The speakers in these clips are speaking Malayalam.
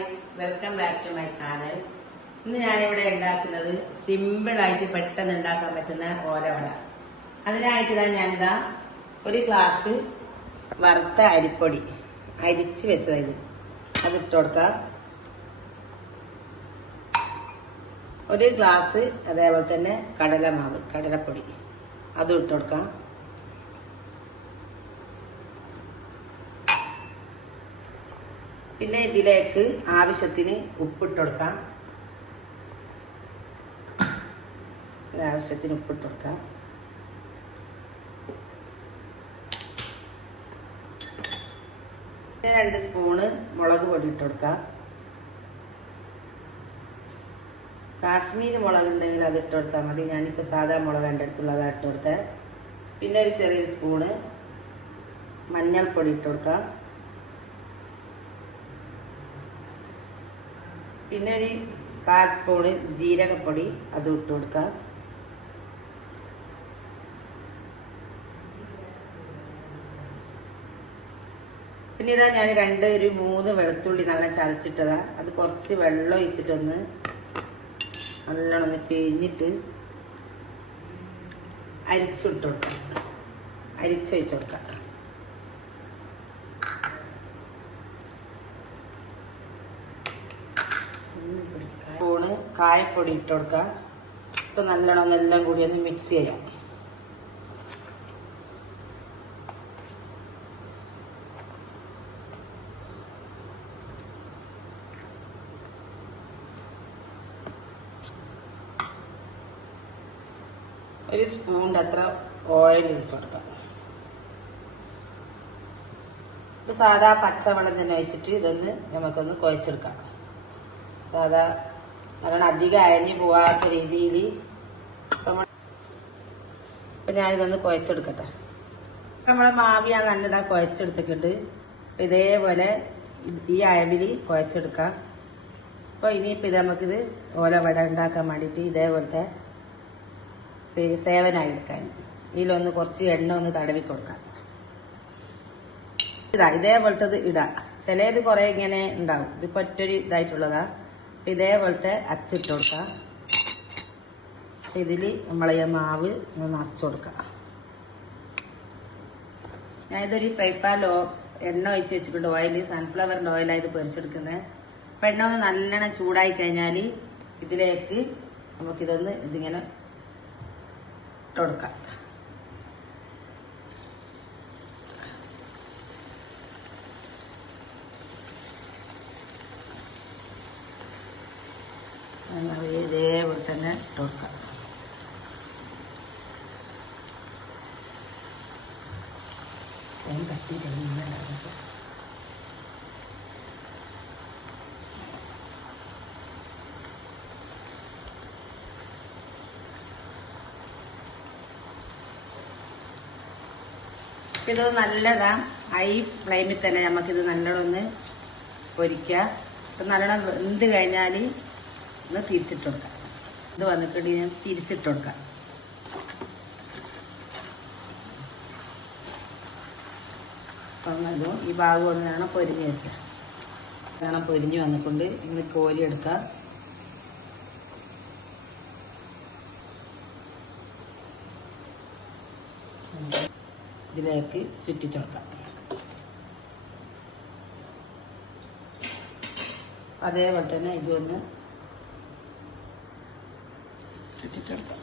Guys, welcome back to my channel. ഇന്ന് ഞാനിവിടെ ഉണ്ടാക്കുന്നത് സിമ്പിളായിട്ട് പെട്ടെന്ന് ഉണ്ടാക്കാൻ പറ്റുന്ന ഓലവട. അതിനായിട്ട് ഞാനിതാ ഒരു ഗ്ലാസ് വറുത്ത അരിപ്പൊടി അരിച്ച് വെച്ചത് അതിട്ട് കൊടുക്കാം. ഒരു ഗ്ലാസ് അതേപോലെ തന്നെ കടലമാവ്, കടലപ്പൊടി അതും ഇട്ട് കൊടുക്കാം. പിന്നെ ഇതിലേക്ക് ആവശ്യത്തിന് ഉപ്പിട്ട് കൊടുക്കാം. ആവശ്യത്തിന് ഉപ്പിട്ട് കൊടുക്കാം. പിന്നെ 2 സ്പൂണ് മുളക് പൊടി ഇട്ട് കൊടുക്കാം. കാശ്മീരി മുളക് ഉണ്ടെങ്കിൽ അത് ഇട്ട് കൊടുത്താൽ മതി. ഞാനിപ്പോൾ സാധാ മുളക് എൻ്റെ അടുത്തുള്ളത് ഇട്ട് കൊടുത്തത്. പിന്നെ ഒരു ചെറിയൊരു സ്പൂണ് മഞ്ഞൾപ്പൊടി ഇട്ട് കൊടുക്കാം. പിന്നെ ഒരു 1/4 സ്പൂണ് ജീരകപ്പൊടി അതും ഇട്ട് കൊടുക്കാം. പിന്നെ ഇതാ ഞാൻ 3 വെളുത്തുള്ളി നല്ല ചതച്ചിട്ടതാ. അത് കുറച്ച് വെള്ളം ഒഴിച്ചിട്ടൊന്ന് നല്ലോണം ഒന്ന് പിഴിഞ്ഞിട്ട് അരിച്ചിട്ട് കൊടുക്കാം. അരിച്ചൊഴിച്ച് കൊടുക്കാം. സ്പൂണ് കായപ്പൊടി ഇട്ട് കൊടുക്കുക. ഇപ്പൊ നല്ലോണം എല്ലാം കൂടി ഒന്ന് മിക്സ് ചെയ്യാം. ഒരു സ്പൂണിന്റെ അത്ര ഓയിൽ ഒഴിച്ച് കൊടുക്കാം. സാധാ പച്ചവെള്ളം തന്നെ ഒഴിച്ചിട്ട് ഇതൊന്ന് നമുക്കൊന്ന് കുഴച്ചെടുക്കാം. സാധാ നല്ലോണം അധികം അരിഞ്ഞു പോവാത്ത രീതിയിൽ. ഇപ്പൊ ഞാനിതൊന്ന് കുഴച്ചെടുക്കട്ടെ. നമ്മളെ മാവിയാ നല്ലതാ കുഴച്ചെടുത്തിട്ടുണ്ട്. ഇതേപോലെ ഈ അയവിൽ കുഴച്ചെടുക്കാം. അപ്പൊ ഇനിയിപ്പോ ഇത് നമുക്കിത് ഓലവട ഉണ്ടാക്കാൻ വേണ്ടിയിട്ട് ഇതേപോലത്തെ സേവനായി എടുക്കാൻ ഇതിലൊന്ന് കുറച്ച് എണ്ണ ഒന്ന് തടവി കൊടുക്കാം. ഇതേപോലത്തത് ഇടാം. ചിലത് കുറെ ഇങ്ങനെ ഉണ്ടാവും. ഇതിപ്പോ ഒറ്റൊരു ഇതായിട്ടുള്ളതാ. ഇതേപോലത്തെ അച്ചിട്ട് കൊടുക്കാം. ഇതിൽ നമ്മളെ മാവ് നിറച്ചു കൊടുക്കാം. ഞാനിതൊരു ഫ്രൈ പാൻ എണ്ണ ഒഴിച്ച് വെച്ചിട്ടുണ്ട്. ഓയിൽ സൺഫ്ലവറിന്റെ ഓയിലായത് പൊരിച്ചെടുക്കുന്നത്. അപ്പൊ എണ്ണ ഒന്ന് നല്ലോണം ചൂടായി കഴിഞ്ഞാൽ ഇതിലേക്ക് നമുക്കിതൊന്ന് ഇതിങ്ങനെ ഇട്ട് കൊടുക്കാം. ഇതേപോലെ തന്നെ ഇട്ട് കൊടുക്കാം. ഇത് നല്ലതാ. ഹൈ ഫ്ലെയിമിൽ തന്നെ നമുക്കിത് നല്ലോണം ഒന്ന് പൊരിക്കാം. ഇപ്പൊ നല്ലോണം വെന്ത് കഴിഞ്ഞാൽ ഒന്ന് തിരിച്ചിട്ട് കൊടുക്കാം. ഇത് വന്നിട്ട് ഞാൻ തിരിച്ചിട്ട് കൊടുക്കാം. അപ്പം ഈ ഭാഗം ഒന്ന് വേണം പൊരിഞ്ഞ് വെക്കാം. വേണം പൊരിഞ്ഞ് വന്നിട്ടുണ്ട്. ഇന്ന് കോരിയെടുക്കാം. ഇതിലേക്ക് ചുറ്റിച്ചോക്കാം. അതേപോലെ തന്നെ ഇതൊന്ന് ചുറ്റിച്ചെടുക്കാം.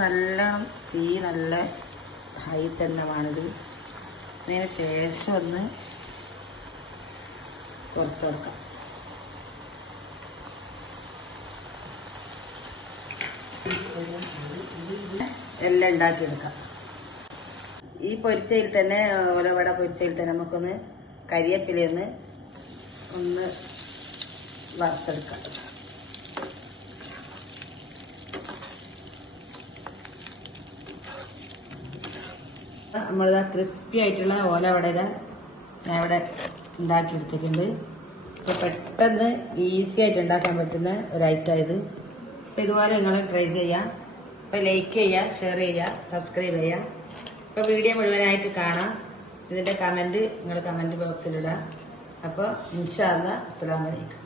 നല്ലോണം തീ നല്ല ഹൈ തന്നെ വേണത്. അതിന് ശേഷം ഒന്ന് കുറച്ചെടുക്കാം. എല്ലാം ഉണ്ടാക്കിയെടുക്കാം. ഈ പൊരിച്ചയിൽ തന്നെ ഓലവട പൊരിച്ചയിൽ തന്നെ നമുക്കൊന്ന് കരിവേപ്പിലയൊന്ന് ഒന്ന് വറുത്തെടുക്കാം. നമ്മളിതാ ക്രിസ്പി ആയിട്ടുള്ള ഓലവട ഞാൻ ഇവിടെ ഉണ്ടാക്കിയെടുത്തിട്ടുണ്ട്. അപ്പോൾ പെട്ടെന്ന് ഈസി ആയിട്ട് ഉണ്ടാക്കാൻ പറ്റുന്ന ഒരു ഐറ്റം ഇത്. അപ്പോൾ ഇതുപോലെ നിങ്ങൾ ട്രൈ ചെയ്യാം. അപ്പോൾ ലൈക്ക് ചെയ്യുക, ഷെയർ ചെയ്യുക, സബ്സ്ക്രൈബ് ചെയ്യുക. അപ്പോൾ വീഡിയോ മുഴുവനായിട്ട് കാണാം. ഇതിന്റെ കമന്റ് നിങ്ങൾ കമന്റ് ബോക്സിലിടാം. അപ്പോൾ ഇൻഷാ അല്ലാഹ് അസ്സലാമു അലൈക്കും.